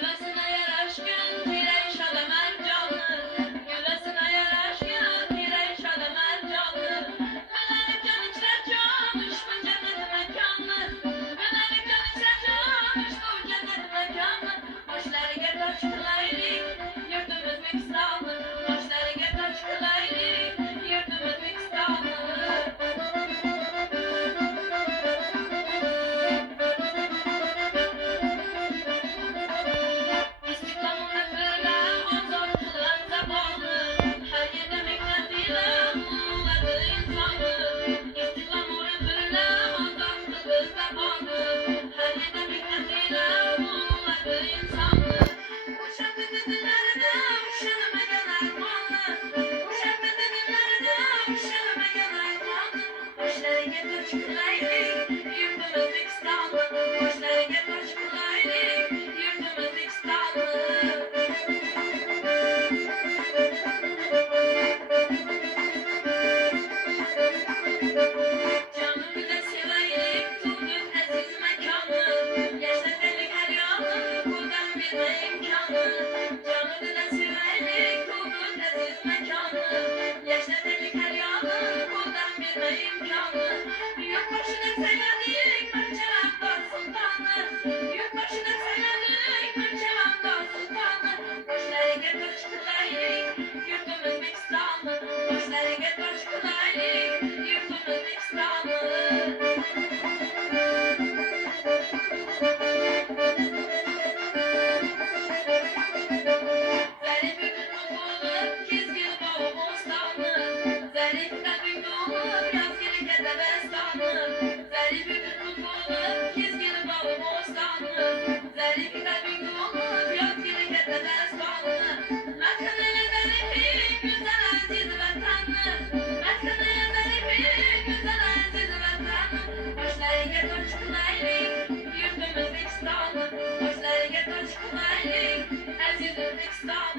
Yuvasına yaraşkın direş adam ercanlı, yuvasına yaraşkın direş adam ercanlı. Melelik can içler can, uçtu cennet mekanlı. Melelik can içler can, uçtu cennet mekanlı. Hoşları gel taç kılaylık, yurdumuz Mekstanlı. Hoşları gel taç kılaylık, yurdumuz Mekstanlı. Stop.